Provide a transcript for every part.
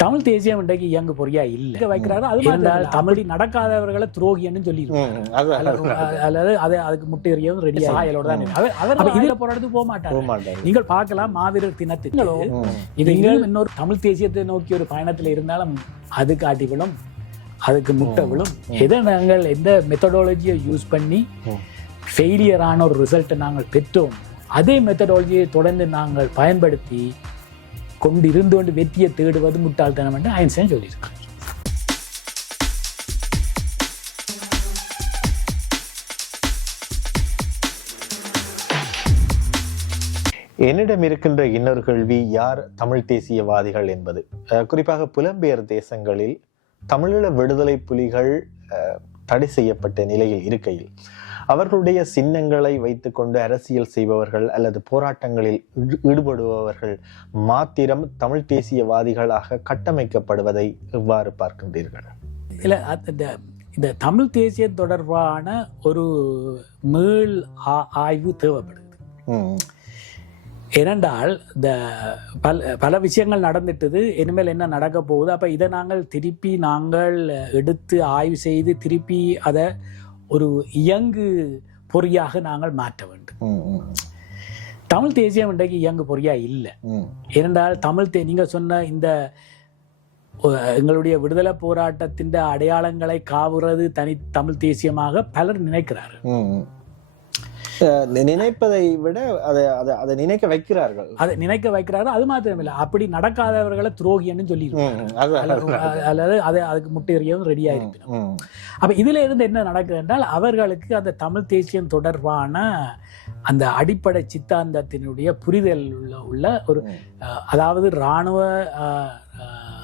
தமிழ் தேசியம் இன்றைக்கு இயங்கு பொறியா? இல்ல. வைக்கிறாரு. அது இருந்தால் தமிழ் நடக்காதவர்களை அது அது அல்லது அதை அதுக்கு முட்டை எறியவும் ரெடி சாயலோட தான். அவர் இதுல போராட்டத்துக்கு போக மாட்டார். நீங்கள் பார்க்கலாம் மாவீரர் தினத்துக்கு ம், இது இன்னொரு தமிழ் தேசியத்தை நோக்கி ஒரு பயணத்துல இருந்தாலும் அது காட்டி விழும் அதுக்கு முட்டை விழும். எதை நாங்கள் எந்த மெத்தடாலஜியை யூஸ் பண்ணி. ஃபெயிலியரான ஒரு ரிசல்ட்டை நாங்கள் பெற்றோம் அதே மெத்தடாலஜியை தொடர்ந்து நாங்கள் பயன்படுத்தி கொண்டு இருந்து கொண்டு வெற்றியை தேடுவது முட்டாள்தனம் என்று ஐன்ஸ்டைன் சொல்லியிருக்கான் என்னிடம் இருக்கின்ற இன்னொரு கேள்வி யார் தமிழ் தேசியவாதிகள் என்பது? அஹ், குறிப்பாக புலம்பெயர் தேசங்களில் தமிழீழ விடுதலை புலிகள் அஹ், தடை செய்யப்பட்ட நிலையில் இருக்கையில் அவர்களுடைய சின்னங்களை வைத்துக்கொண்டு அரசியல் செய்பவர்கள் அல்லது போராட்டங்களில் ஈடு- ஈடுபடுபவர்கள் மாத்திரம் தமிழ் தேசியவாதிகளாக கட்டமைக்கப்படுவதை எவ்வாறு பார்க்கின்றீர்கள்? இல்ல இந்த தமிழ் தேசியம் தொடர்பான ஒரு மீள் ஆ- ஆய்வு தேவைப்படுது. ஏனென்றால் இந்த பல பல விஷயங்கள் நடந்துட்டது இனிமேல் என்ன நடக்க போகுது அப்போ இதை நாங்கள் திருப்பி நாங்கள் எடுத்து ஆய்வு செய்து திருப்பி அதை ஒரு இயங்கு பொறியாக நாங்கள் மாற்ற வேண்டும். தமிழ் தேசியம் இன்றைக்கு இயங்கு பொறியா இல்லை. ஏனென்றால் தமிழ் தே நீங்கள் சொன்ன இந்த எங்களுடைய விடுதலை போராட்டத்தின் அடையாளங்களை காவுறது தனி தமிழ் தேசியமாக பலர் நினைக்கிறார்கள். நினைப்பதை விட அதை அதை அதை நினைக்க வைக்கிறார்கள். அதை நினைக்க வைக்கிறார்கள். அது மாத்திரமில்லை. அப்படி நடக்காதவர்களை துரோகின்னு அது- அல்லது- அதை அதுக்கு முட்டை எறியவும் ரெடியா இருப்பினும். அப்ப இதுல இருந்து என்ன நடக்குது என்றால் அவர்களுக்கு அந்த தமிழ் தேசியம் தொடர்பான அந்த அடிப்படை சித்தாந்தத்தினுடைய புரிதல் உள்ள உள்ள ஒரு அதாவது இராணுவ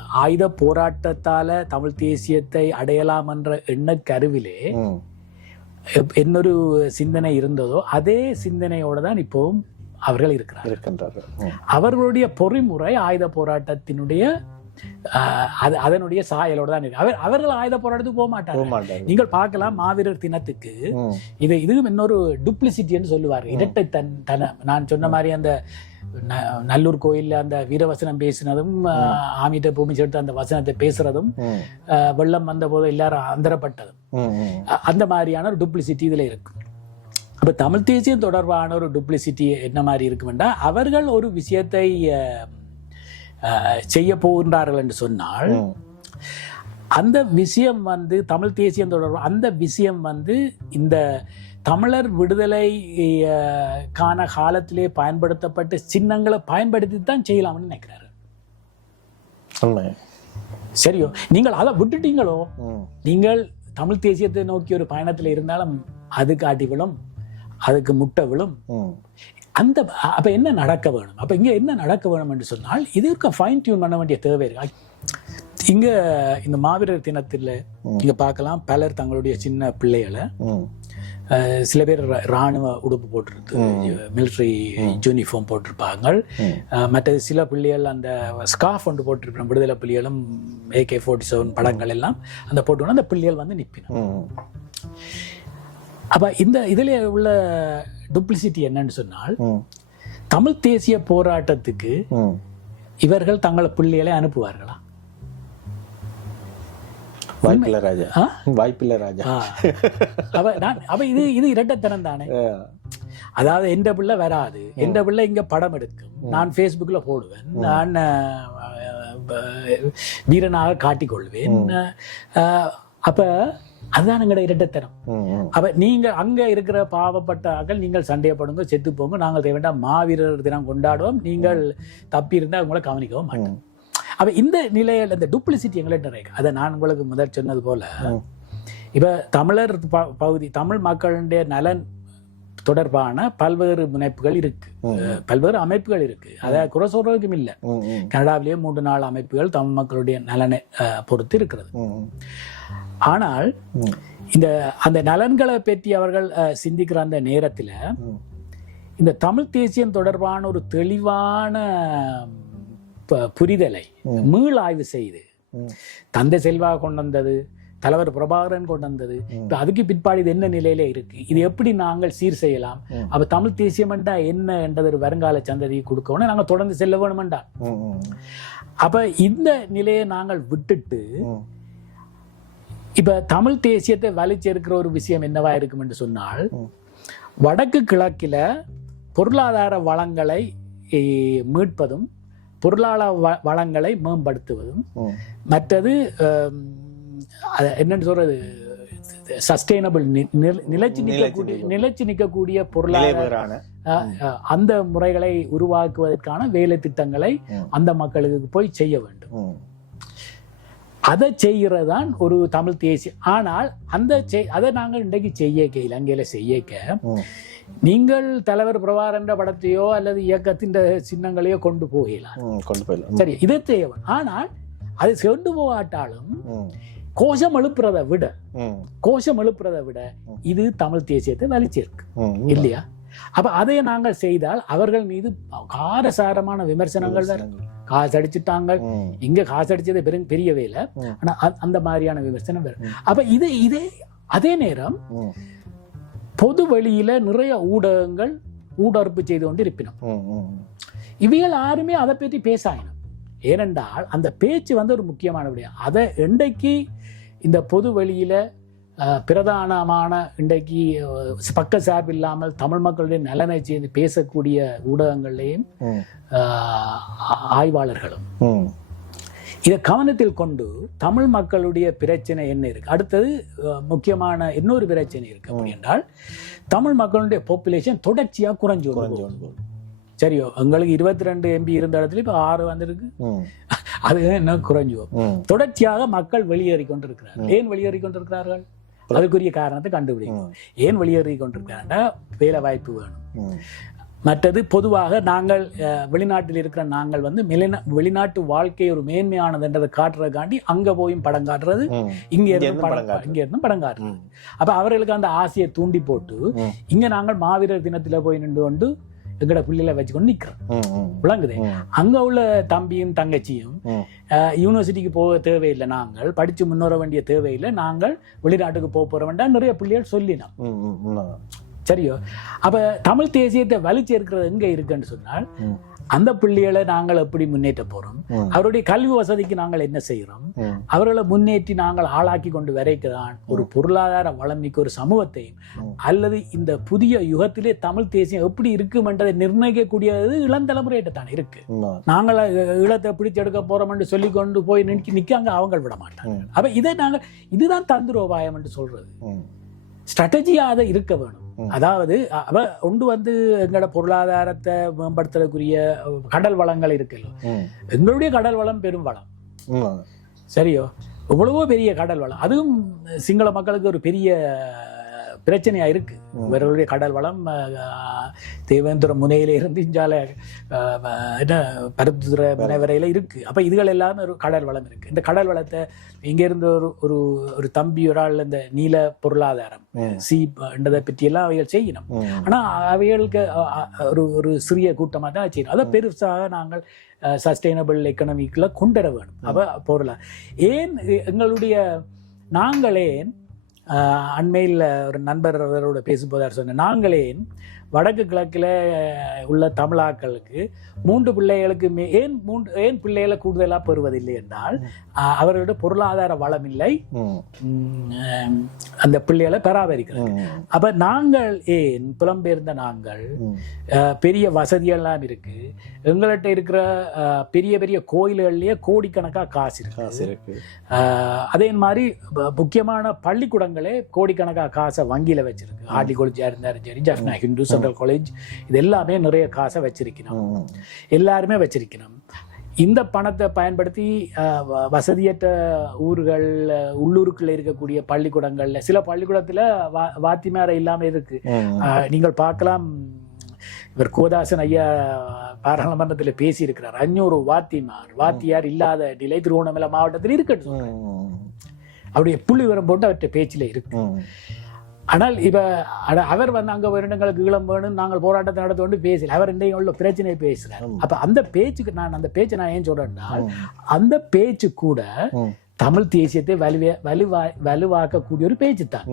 ஆயுத போராட்டத்தால தமிழ் தேசியத்தை அடையலாம் என்ற எண்ணக் கருவிலே என்னொரு சிந்தனை இருந்ததோ அதே சிந்தனையோட தான் இப்போவும் அவர்கள் இருக்கிறார் இருக்கின்றார்கள். அவர்களுடைய பொறிமுறை ஆயுத போராட்டத்தினுடைய அது அதனுடைய சாயலோட தான் இருக்கு. அவர் அவர்கள் ஆயுத போராட்டத்துக்கு போக மாட்டாங்க நீங்கள் பார்க்கலாம் மாவீரர் தினத்துக்கு இது இதுவும் இன்னொரு டுப்ளிசிட்டின்னு சொல்லுவார். இரட்டை தன் தன நான் சொன்ன மாதிரி அந்த நல்லூர் கோயில்ல அந்த வீரவசனம் பேசினதும் ஆமிட்ட பூமி சேர்த்து அந்த வசனத்தை பேசுறதும் வெள்ளம் வந்த போது எல்லாரும் அந்தரப்பட்டதும் அந்த மாதிரியான ஒரு டுப்ளிசிட்டி இதுல இருக்கு. அப்ப தமிழ் தேசியம் தொடர்பான ஒரு டுப்ளிசிட்டி என்ன மாதிரி இருக்குமெண்டா அவர்கள் ஒரு விஷயத்தை செய்ய போகின்றார்கள் என்று சொன்னால் அந்த விஷயம் வந்து தமிழ் தேசியம் தொடர்பு அந்த விஷயம் வந்து இந்த தமிழர் விடுதலை கான காலத்திலே பயன்படுத்தப்பட்ட சின்னங்களை பயன்படுத்தி தான் செய்யலாம்னு நினைக்கிறாரு. சரியோ? நீங்கள் அதை விட்டுட்டீங்களோ? நீங்கள் தமிழ் தேசியத்தை நோக்கி ஒரு பயணத்தில் இருந்தாலும் அது காட்டி விழும் அதுக்கு முட்டை விழும் அந்த அப்ப என்ன நடக்க வேணும்? அப்ப இங்க என்ன நடக்க வேணும் என்று சொன்னால் இதற்கு ஃபைன் டியூன் பண்ண வேண்டிய தேவை இருக்கு. இங்க இந்த மாவீரர் தினத்தில் இங்க பார்க்கலாம் பலர் தங்களுடைய சின்ன பிள்ளைகளை சில பேர் ரா- ராணுவ உடுப்பு போட்டிருக்கு மிலிட்ரி யூனிஃபார்ம் போட்டிருப்பாங்க ம். அஹ், மற்றது சில பிள்ளைகள் அந்த ஸ்காஃப் ஒன்று போட்டிருப்போம் விடுதலை புள்ளிகளும் ஏகே ஃபோர்ட்டி செவன் படங்கள் எல்லாம் அந்த போட்டு அந்த பிள்ளைகள் வந்து நிற்பினும் அப்ப இந்த இதுல உள்ள டுப்ளிசிட்டி என்னன்னு சொன்னால் தமிழ் தேசிய போராட்டத்துக்கு. இவர்கள் தங்கள் பிள்ளைகளை அனுப்புவார்களா? வாய்ப்பில்லை ராஜா? வாய்ப்பில்லை ராஜா. அவ நான் அவ இது இது இரட்டைத்தனம் தானே. அதாவது எந்த பிள்ளை வராது. எந்த பிள்ளை இங்க படம் எடுக்கும். நான் ஃபேஸ்புக்ல போடுவேன். நான் வீரனாக காட்டிக்கொள்வேன். அப்ப அதுதான் எங்கட இரட்டைத்தனம். அப்ப நீங்க அங்க இருக்கிற பாவப்பட்ட ஆக்கள் நீங்கள் சண்டையப்படுங்க செத்து போங்க நாங்கள் தேவைண்டா மாவீரர் தினம் கொண்டாடுவோம் நீங்கள் தப்பி இருந்தா உங்களை கவனிக்கவும் மாட்டோம். அப்ப இந்த நிலையில் இந்த டுப்ளிசிட்டி எங்கள்கிட்ட இருக்கு அதை நான் உங்களுக்கு முதல் சொன்னது போல. இப்ப தமிழர் பகுதி தமிழ் மக்களுடைய நலன் தொடர்பான பல்வேறு முனைப்புகள் இருக்கு. பல்வேறு அமைப்புகள் இருக்கு. அதை குறை சொல்றதுக்கும் இல்லை கனடாவிலேயே மூன்று நாலு அமைப்புகள் தமிழ் மக்களுடைய நலனை பொறுத்து இருக்கிறது. ஆனால் இந்த அந்த நலன்களை பற்றி அவர்கள் சிந்திக்கிற அந்த நேரத்துல. இந்த தமிழ் தேசியம் தொடர்பான ஒரு தெளிவான புரிதலை மீள் ஆய்வு செய்து. தந்தை செல்வா கொண்டு வந்தது தலைவர் பிரபாகரன் கொண்டு வந்தது. இப்ப அதுக்கு பிற்பாடு இது என்ன நிலையில இருக்கு இது எப்படி நாங்கள் சீர் செய்யலாம். அப்ப தமிழ் தேசியம்டா என்ன என்றது ஒரு வருங்கால சந்ததியை கொடுக்கணும் நாங்க தொடர்ந்து செல்ல வேணுமெண்டா அப்ப இந்த நிலையை நாங்கள் விட்டுட்டு. இப்ப தமிழ் தேசியத்தை வலிச்செடுக்கிற ஒரு விஷயம் என்னவா இருக்கும் என்று சொன்னால். வடக்கு கிழக்கில பொருளாதார வளங்களை மீட்பதும் பொருளாதார வளங்களை மேம்படுத்துவதும். மற்றது அது என்னன்னு சொல்றது சஸ்டைனபிள் நிலைச்சு நிற்கக்கூடிய. நிலைச்சு நிற்கக்கூடிய பொருளாதார அந்த முறைகளை உருவாக்குவதற்கான வேலை திட்டங்களை. அந்த மக்களுக்கு போய் செய்ய வேண்டும். அதை செய்கிறது தான் ஒரு தமிழ் தேசிய ஆனால் அந்த அதை நாங்கள் இன்றைக்கு செய்யக்க இலங்கையில செய்யக்க. நீங்கள் தலைவர் பிரபார் என்ற படத்தையோ அல்லது இயக்கத்தின் சின்னங்களையோ கொண்டு போகலாம். கொண்டு போயிடலாம் சரி இது தேவை ஆனால் அது கொண்டு போகாட்டாலும். கோஷம் எழுப்புறதை விட. கோஷம் எழுப்புறதை விட இது தமிழ் தேசியத்தை வலிச்சிருக்கு. இல்லையா அப்ப அதை நாங்கள் செய்தால் அவர்கள் மீது காரசாரமான விமர்சனங்கள் வரும் காசு அடிச்சுட்டாங்க. இங்க காசு அடிச்சது பெரும் பெரிய வேலை ம். ஆனா அந்த மாதிரியான விமர்சனம் வரும். அப்ப இது இதே அதே நேரம். பொது வெளியில நிறைய ஊடகங்கள் ஊடறுப்பு செய்து கொண்டு இருப்பினும். இவைகள் யாருமே அதை பற்றி பேசாயினும் ஏனென்றால் அந்த பேச்சு வந்து ஒரு முக்கியமான விடயம். அதை இன்றைக்கு இந்த பொது வெளியில அஹ், பிரதானமான இன்றைக்கு பக்க சார்பு இல்லாமல் தமிழ் மக்களுடைய நலனை செய்து பேசக்கூடிய ஊடகங்களையும் ம். அஹ், ஆய்வாளர்களும். இதை கவனத்தில் கொண்டு தமிழ் மக்களுடைய பிரச்சனை என்ன இருக்கு? அடுத்தது முக்கியமான இன்னொரு பிரச்சனை இருக்கு. அப்படி என்றால் தமிழ் மக்களுடைய பாப்புலேஷன் தொடர்ச்சியா குறைஞ்சு குறைஞ்சு சரியோ எங்களுக்கு இருபத்தி ரெண்டு எம்பி இருந்த இடத்துல இப்ப ஆறு வந்திருக்கு. அது என்ன குறைஞ்சு போகும். ம். தொடர்ச்சியாக மக்கள் வெளியேறி கொண்டிருக்கிறார்கள் ஏன் வெளியேறி கொண்டிருக்கிறார்கள் அதுக்குரிய காரணத்தை கண்டுபிடிக்கும். ஏன் வெளியேறி கொண்டிருக்கிறாங்கன்னா வேலை வாய்ப்பு வேணும். மற்றது பொதுவாக நாங்கள் வெளிநாட்டில் இருக்கிற நாங்கள் வந்து வெளிநா வெளிநாட்டு வாழ்க்கை ஒரு மேன்மையானதுன்றதை காட்டுறதுக்காண்டி அங்க போயும் படம் காட்டுறது. இங்க இருந்து படம். இங்க இருந்து படம் காட்டுறது. அப்ப அவர்களுக்கு அந்த ஆசையை தூண்டி போட்டு. இங்க நாங்கள் மாவீரர் தினத்துல போய் நின்று கொண்டு எங்கட பிள்ளைகளை வச்சுக்கொண்டு நிக்கிறோம். விளங்குதே. அங்க உள்ள தம்பியும் தங்கச்சியும் யூனிவர்சிட்டிக்கு போக தேவையில்லை நாங்கள் படிச்சு முன்னேற வேண்டிய தேவையில்லை நாங்கள் வெளிநாட்டுக்கு போக போற வேண்டாம் நிறைய பிள்ளைகள் சொல்லினோம். சரியோ அப்ப தமிழ் தேசியத்தை வலிச்சு இருக்கிறது எங்க இருக்குன்னு சொன்னால். அந்த பிள்ளைகளை நாங்கள் எப்படி முன்னேற்ற போறோம். அவருடைய கல்வி வசதிக்கு நாங்கள் என்ன செய்கிறோம் ம். அவர்களை முன்னேற்றி நாங்கள் ஆளாக்கி கொண்டு வரைக்குதான் ஒரு பொருளாதார வளமிக்க ஒரு சமூகத்தையும். அல்லது இந்த புதிய யுகத்திலே தமிழ் தேசியம் எப்படி இருக்கும் என்றதை நிர்ணயிக்கக்கூடியது இளந்தலைமுறையிட்ட தான் இருக்கு. நாங்கள் அஹ், ஈழத்தை பிடிச்சு எடுக்க போறோம் என்று சொல்லி கொண்டு போய் நிற்க நிக்காங்க அவங்க விட மாட்டாங்க. அப்ப இதை நாங்கள் இதுதான் தந்திரோபாயம் என்று சொல்றது ம். ஸ்ட்ராட்டஜியா அதை இருக்க வேணும். அதாவது ஒன்று வந்து எங்களோட பொருளாதாரத்தை மேம்படுத்துறதுக்குரிய கடல் வளங்கள் இருக்குல்ல. எங்களுடைய கடல் வளம் பெரும் வளம். சரியோ? எவ்வளவோ பெரிய கடல் வளம். அதுவும் சிங்கள மக்களுக்கு ஒரு பெரிய பிரச்சனையா இருக்கு. இவர்களுடைய கடல் வளம் தேவேந்திர முனையில இருந்து இஞ்சால என்ன பருத்துற முனை வரையில இருக்கு. அப்ப இதுகள் எல்லாமே ஒரு கடல் வளம் இருக்கு. இந்த கடல் வளத்தை இங்க இருந்து ஒரு ஒரு ஒரு தம்பி ஒரு ஆள் இந்த நீல பொருளாதாரம் ம். சீப் என்றதை பற்றி எல்லாம் அவைகள் செய்யணும். ஆனா அவைகளுக்கு ஒரு ஒரு சிறிய கூட்டமா தான் செய்யணும். அதை பெருசாக நாங்கள் சஸ்டைனபிள் எக்கனாமிக்ல கொண்டு வர வேணும். அப்ப பொருளா ஏன் எங்களுடைய நாங்களேன் அஹ், அண்மையில் ஒரு நண்பர் அவரோட பேசும்போது அவர் சொன்ன நாங்களே வடக்கு கிழக்கில் உள்ள தமிழாக்களுக்கு மூன்று பிள்ளைகளுக்கு ஏன் மூன்று ஏன் பிள்ளைகளை கூடுதலாக பெறுவதில்லை என்றால் அஹ், அவர்களோட பொருளாதார வளம் இல்லை. அந்த பிள்ளைகளை பராமரிக்கிறது. அப்ப நாங்கள் ஏன் புலம்பெயர்ந்த நாங்கள் பெரிய வசதியெல்லாம் இருக்கு. எங்கள்கிட்ட இருக்கிற பெரிய பெரிய கோயில்கள்லயே கோடிக்கணக்கா காசு இருக்கு. காசு இருக்கு. அதே மாதிரி முக்கியமான பள்ளிக்கூடங்களே கோடிக்கணக்கா காசை வங்கியில வச்சிருக்கு. காலேஜா இருந்தாலும் சரி ஜஃப்னா ஹிந்து சென்ட்ரல் காலேஜ் இது எல்லாமே நிறைய காசை வச்சிருக்கணும். எல்லாருமே வச்சிருக்கணும். இந்த பணத்தை பயன்படுத்தி வசதியற்ற ஊர்கள் உள்ளூருக்குள்ள இருக்கக்கூடிய பள்ளிக்கூடங்கள்ல சில பள்ளிக்கூடத்துல வா வாத்திமார இல்லாம இருக்கு. நீங்கள் பார்க்கலாம். இவர் கோதாசன் ஐயா பாராளுமன்றத்தில் பேசி இருக்கிறார் அஞ்சூறு வாத்திமார் வாத்தியார் இல்லாத நிலை திருவண்ணாமலை மாவட்டத்தில் இருக்கட்டும். அவருடைய புள்ளி விவரம் போட்டு அவர்கிட்ட பேச்சில் இருக்கு. ஆனால் இப்ப அவர் வந்து அங்க வருடங்களுக்கு ஈழம் வேணும் நாங்கள் போராட்டத்தை நடத்த கொண்டு பேசல அவர் இன்றைய உள்ள பிரச்சனையை பேசுறார் ஆமா. அப்ப அந்த பேச்சுக்கு நான் அந்த பேச்சை நான் ஏன் சொல்றேன்னா ம். அந்த பேச்சு கூட. தமிழ் தேசியத்தை வலுவே வலுவா வலுவாக்கக்கூடிய ஒரு பேச்சு தான்.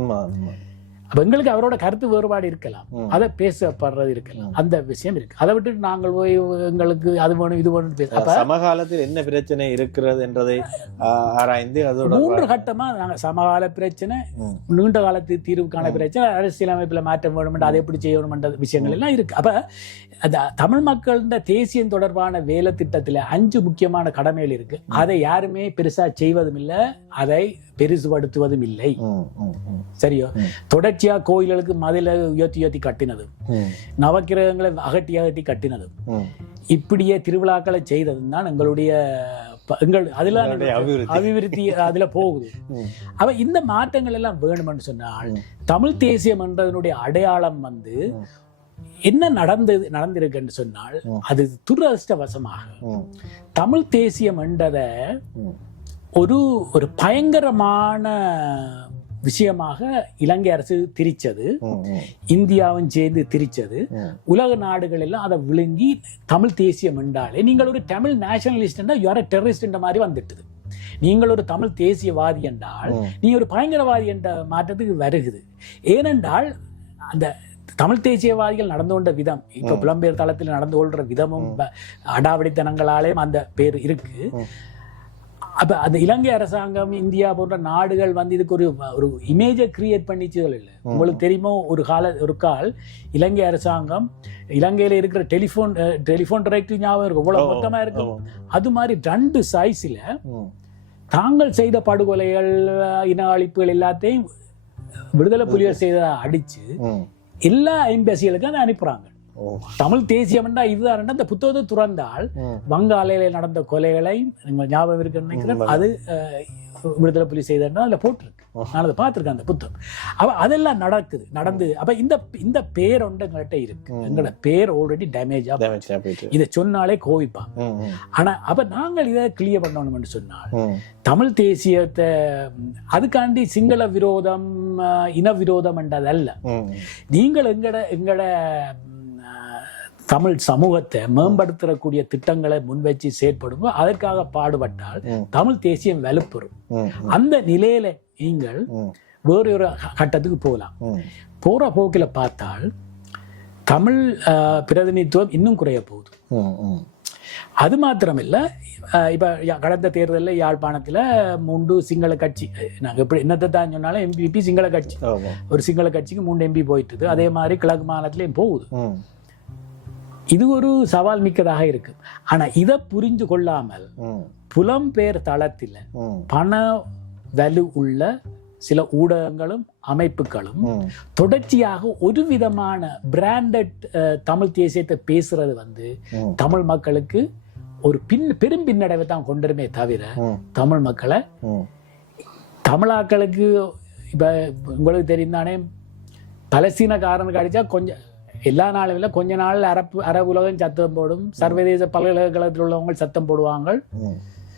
அப்ப எங்களுக்கு அவரோட கருத்து வேறுபாடு இருக்கலாம். அதை பேசப்படுறது இருக்கலாம். அந்த விஷயம் இருக்கு. அதை விட்டு நாங்கள் போய் எங்களுக்கு அது வேணும் இது வேணும் பேச சமகாலத்தில் என்ன பிரச்சனை இருக்கிறது என்றதை ஆராய்ந்து அதோட மூன்று கட்டமா நாங்க சமகால பிரச்சனை. நீண்ட காலத்து தீர்வுக்கான பிரச்சனை அரசியலமைப்புல மாற்றம் வேணும் அதை எப்படி செய்யணும் விஷயங்கள் எல்லாம் இருக்கு. அப்ப அந்த தமிழ் மக்களின் தேசியம் தொடர்பான வேலை திட்டத்துல அஞ்சு முக்கியமான கடமைகள் இருக்கு. அதை யாருமே பெருசா செய்வதும் இல்லை. அதை பெருசுபடுத்துவதும் இல்லை சரியோ. தொடர்ச்சியா கோயில்களுக்கு மதில உயர்த்தி உயர்த்தி கட்டினது நவக்கிரகங்களை அகட்டி அகட்டி கட்டினது. இப்படியே திருவிழாக்களை செய்ததும் தான் எங்களுடைய எங்கள் அதுல அபிவிருத்தி. அதுல போகுது. அவ இந்த மாற்றங்கள் எல்லாம் வேணும்னு சொன்னால். தமிழ் தேசியம் என்றதனுடைய அடையாளம் வந்து. என்ன நடந்தது நடந்திருக்குன்னு சொன்னால். அது துரதிருஷ்டவசமாக தமிழ் தேசியம் என்றதை. ஒரு ஒரு பயங்கரமான விஷயமாக இலங்கை அரசு திரிச்சது. இந்தியாவும் சேர்ந்து திரிச்சது. உலக நாடுகள் எல்லாம் அதை விழுங்கி தமிழ் தேசியம் என்றாலே நீங்கள் ஒரு தமிழ் நேஷனலிஸ்ட் யுவர் டெரரிஸ்ட் என்ற மாதிரி வந்துட்டுது. நீங்கள் ஒரு தமிழ் தேசியவாதி என்றால். நீ ஒரு பயங்கரவாதி என்ற மாற்றத்துக்கு வருகுது. ஏனென்றால் அந்த தமிழ் தேசியவாதிகள் நடந்து கொண்ட விதம் இப்ப புலம்பெயர் தளத்தில் நடந்து கொள்ற விதமும் அடாவடித்தனங்களாலேயும் அந்த பேர் இருக்கு. அப்ப அந்த இலங்கை அரசாங்கம் இந்தியா போன்ற நாடுகள் வந்து இதுக்கு ஒரு ஒரு இமேஜை கிரியேட் பண்ணிச்சுகள் இல்லை உங்களுக்கு தெரியுமோ ஒரு கால ஒரு கால் இலங்கை அரசாங்கம் இலங்கையில இருக்கிற டெலிஃபோன் டெலிஃபோன் டைரக்டரி ஞாபகம் இருக்கும் இவ்வளவு மொத்தமா இருக்கும். அது மாதிரி ரெண்டு சைஸ்ல. தாங்கள் செய்த படுகொலைகள் இன அழிப்புகள் எல்லாத்தையும் விடுதலை புலிகள் செய்த அடிச்சு ம். எல்லா எம்பசிகளுக்கும் அதை அனுப்புறாங்க ஓ. தமிழ் தேசியம்டா இதுதான்? அந்த புத்தகத்தை துறந்தால் ம். வங்காளையில நடந்த கொலைகளை நீங்கள் ஞாபகம் இருக்குன்னு நினைக்கிறேன். அது விடுதலை புலி செய்தா அதுல போட்டிருக்கு. நான் அதை பார்த்திருக்கேன் அந்த புத்தகம். அப்ப அதெல்லாம் நடக்குது நடந்து. அப்ப இந்த இந்த பேர் ஒன்று எங்கள்கிட்ட இருக்கு. எங்களோட பேர் ஆல்ரெடி டேமேஜா. இதை சொன்னாலே கோவிப்பாங்க ஆனா அப்ப நாங்கள் இதை கிளியர் பண்ணணும்னு சொன்னால். தமிழ் தேசியத்தை அதுக்காண்டி சிங்கள விரோதம் இன விரோதம் என்றதல்ல. ம். நீங்கள் எங்கட அஹ், தமிழ் சமூகத்தை மேம்படுத்தக்கூடிய திட்டங்களை முன்வச்சு செயற்படும் அதற்காக பாடுபட்டால். தமிழ் தேசியம் வலுப்பெறும். அந்த நிலையில நீங்கள் வேறு ஒரு கட்டத்துக்கு போகலாம். போற போக்கில பார்த்தால் தமிழ் பிரதிநிதித்துவம் இன்னும் குறைய போகுது. அது மாத்திரமில்ல இப்ப கடந்த தேர்தலில் யாழ்ப்பாணத்துல மூன்று சிங்கள கட்சி நாங்க எப்படி என்னத்தை தான் சொன்னாலும் எம்பிபி சிங்கள கட்சி. ஒரு சிங்கள கட்சிக்கு மூணு எம்பி போயிட்டுது. அதே மாதிரி கிழக்கு மாநிலத்திலையும் போகுது. இது ஒரு சவால் மிக்கதாக இருக்கு ஆனா இதை புரிந்து கொள்ளாமல் புலம்பெயர் தளத்தில் பண வலு உள்ள சில ஊடகங்களும் அமைப்புகளும். தொடர்ச்சியாக ஒரு விதமான பிராண்டட் தமிழ் தேசியத்தை பேசுறது வந்து. தமிழ் மக்களுக்கு ஒரு பின் பெரும் பின்னடைவை தான் கொண்டுருமே தவிர தமிழ் மக்களை. தமிழாக்களுக்கு இப்ப உங்களுக்கு தெரியும் தானே பலஸ்தீனக்காரனுக்கு அடிச்சா கொஞ்சம் எல்லா நாளும் கொஞ்ச நாள் அரபு அரபு உலகம் சத்தம் போடும். சர்வதேச பல்கலைக்கழகத்தில் உள்ளவங்க சத்தம் போடுவாங்க.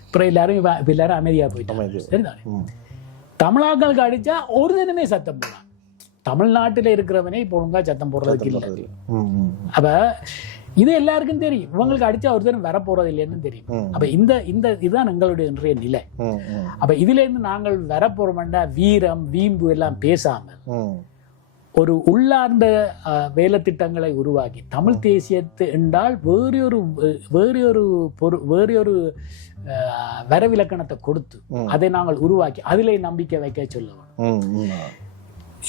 அப்புறம் எல்லாரும் எல்லாரும் அமைதியா போயிட்டாங்க. சரிதானே. தமிழாக்களுக்கு அடிச்சா ஒரு தினமே சத்தம் போடுறான் தமிழ்நாட்டுல இருக்கிறவனே இப்போ ஒழுங்கா சத்தம் போடுறதுக்கு இல்லை. அப்ப இது எல்லாருக்கும் தெரியும். இவங்களுக்கு அடிச்சா ஒரு தினம் வர போறது இல்லைன்னு தெரியும். அப்ப இந்த இந்த இதுதான் எங்களுடைய இன்றைய நிலை. அப்ப இதுல இருந்து நாங்கள் வரப்போறோம்டா வீரம் வீம்பு எல்லாம் பேசாமல். ம். ஒரு உள்ளார்ந்த வேலை திட்டங்களை உருவாக்கி தமிழ் தேசியத்து என்றால் வேறு ஒரு வேறு ஒரு பொரு வேறு ஒரு அஹ், வரவிலக்கணத்தை கொடுத்து. அதை நாங்கள் உருவாக்கி அதிலே நம்பிக்கை வைக்க சொல்லுவோம்.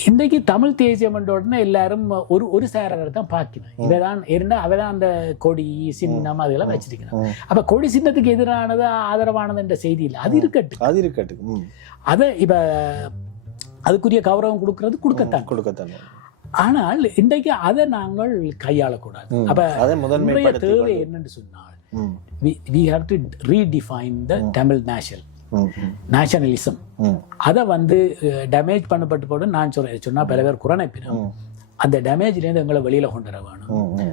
இன்றைக்கு தமிழ் தேசியம் என்ற உடனே எல்லாரும் ஒரு ஒரு சேரரை தான் பார்க்கணும். இவதான் இருந்தா அவதான் அந்த கொடி சின்னம் அதெல்லாம் வச்சிருக்கிறான் ம். அப்ப கொடி சின்னத்துக்கு எதிரானது ஆதரவானது என்ற செய்தி இல்லை அது இருக்கட்டும். அது இருக்கட்டும். அதை இப்ப அதுக்குரிய கௌரவம் கொடுக்கறது கொடுக்கத்தான். கொடுக்கத்தான். ஆனால் இன்றைக்கு அதை நாங்கள் கையாளக்கூடாது. அப்ப தேவை என்னன்னு சொன்னால் ம், we have to redefine the Tamil national nationalism அதை வந்து டேமேஜ் பண்ணப்பட்டு போடும் நான் சொல்றேன் சொன்னா பல பேர் குறனைப்பினும் அந்த டேமேஜ்லேருந்து எங்களை வெளியில கொண்டு வர வேணும்.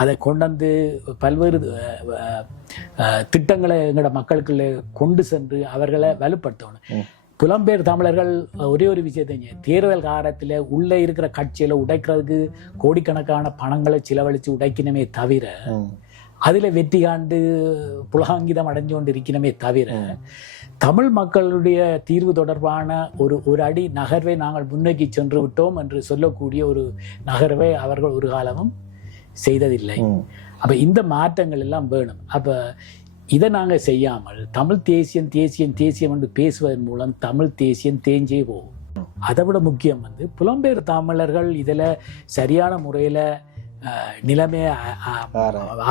அதை கொண்டு வந்து பல்வேறு திட்டங்களை எங்களோட மக்களுக்குள்ள கொண்டு சென்று அவர்களை வலுப்படுத்தணும். புலம்பெயர் தமிழர்கள் ஒரே ஒரு விஷயத்தை இங்க தேர்தல் காலத்துல உள்ள இருக்கிற கட்சியில உடைக்கிறதுக்கு கோடிக்கணக்கான பணங்களை செலவழிச்சு உடைக்கணுமே தவிர. அதுல வெற்றி காண்டு புலகாங்கிதம் அடைஞ்சு கொண்டு இருக்கணுமே தவிர தமிழ் மக்களுடைய தீர்வு தொடர்பான ஒரு ஒரு அடி நகர்வை நாங்கள் முன்னோக்கி சென்று விட்டோம் என்று சொல்லக்கூடிய ஒரு நகர்வை அவர்கள் ஒரு காலமும் செய்ததில்லை. அப்ப இந்த மாற்றங்கள் எல்லாம் வேணும் அப்ப இதை நாங்க செய்யாமல் தமிழ் தேசியம் தேசியம் தேசியம் என்று பேசுவதன் மூலம் தமிழ் தேசியம் தேஞ்சே போகும் அதை விட முக்கியம் வந்து புலம்பெயர் தமிழர்கள் இதுல சரியான முறையில நிலைமையை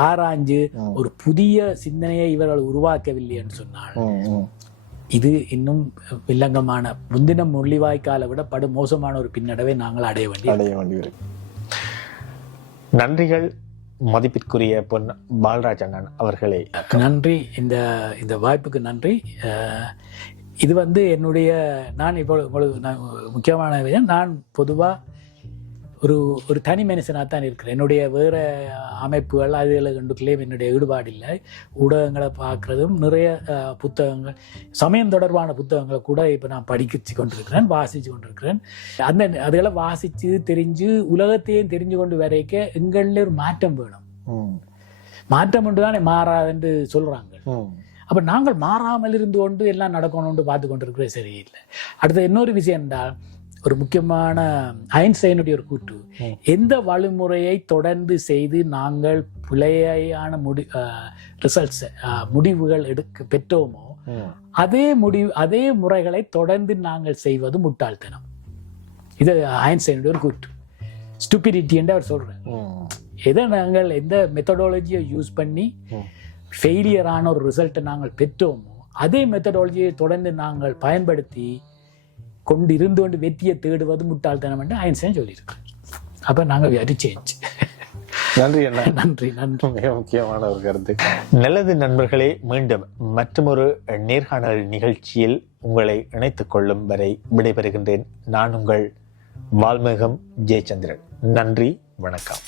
ஆராய்ஞ்சு. ஒரு புதிய சிந்தனையை இவர்கள் உருவாக்கவில்லை என்று சொன்னால். இது இன்னும் வில்லங்கமான முந்தின முள்ளிவாய்க்காலை விட படு மோசமான ஒரு பின்னடைவை நாங்கள் அடைய வேண்டிய அடைய வேண்டியிருக்கு நன்றிகள் மதிப்பிற்குரிய பொன் பாலராஜ் அண்ணன் அவர்களே நன்றி. இந்த இந்த வாய்ப்புக்கு நன்றி. இது வந்து என்னுடைய நான் இப்போ உங்களுக்கு நான் முக்கியமான விஷயம் நான் பொதுவாக ஒரு ஒரு தனி மனுஷனாக தான் இருக்கிறேன் என்னுடைய வேறு அமைப்புகள் அதுகளை கண்டுக்குள்ளேயும் என்னுடைய ஈடுபாடு இல்லை ஊடகங்களை பார்க்குறதும் நிறைய புத்தகங்கள் சமயம் தொடர்பான புத்தகங்களை கூட இப்போ நான் படிச்சு கொண்டிருக்கிறேன் வாசித்து கொண்டிருக்கிறேன். அந்த அதுகளை வாசித்து தெரிஞ்சு உலகத்தையும் தெரிஞ்சு கொண்டு வரைக்க எங்களில் ஒரு மாற்றம் வேணும். மாற்றம் ஒன்று தானே மாறாதுன்னு சொல்கிறாங்க அப்ப நாங்கள் மாறாமல் இருந்து கொண்டு எல்லாம் நடக்கணும்னு பார்த்து கொண்டிருக்கிறது சரியில்லை. அடுத்த இன்னொரு விஷயம் என்றால் ஒரு முக்கியமான ஐன்ஸ்டைனுடைய ஒரு கூற்று. எந்த வழிமுறையை தொடர்ந்து செய்து நாங்கள் பிழையான முடி ரிசல்ட்ஸ் முடிவுகள் எடுக்க பெற்றோமோ. அதே முடிவு அதே முறைகளை தொடர்ந்து நாங்கள் செய்வது முட்டாள்தனம் இது ஐன்ஸ்டைனுடைய ஒரு கூற்று ஸ்டூபிடிட்டி என்று அவர் ம். எதை நாங்கள் எந்த மெத்தடாலஜியை யூஸ் பண்ணி. ஃபெயிலியரான ஒரு ரிசல்ட்டை நாங்கள் பெற்றோமோ அதே மெத்தடாலஜியை தொடர்ந்து நாங்கள் பயன்படுத்தி கொண்டு இருந்து கொண்டு வெற்றியை தேடுவது முட்டாள்தனம் என்று ஐன்ஸ்டைன் சொல்லியிருக்கிறேன் அப்போ நாங்கள் வெரி சேஞ்ச் நன்றி அண்ணா. நன்றி நன்றி. மிக முக்கியமான ஒரு கருத்து. நல்லது நண்பர்களே மீண்டும் மற்றொரு நேர்காணல் நிகழ்ச்சியில் உங்களை இணைத்துக் கொள்ளும் வரை விடைபெறுகின்றேன். நான் உங்கள் வால்மேகம் ஜெயச்சந்திரன். நன்றி வணக்கம்.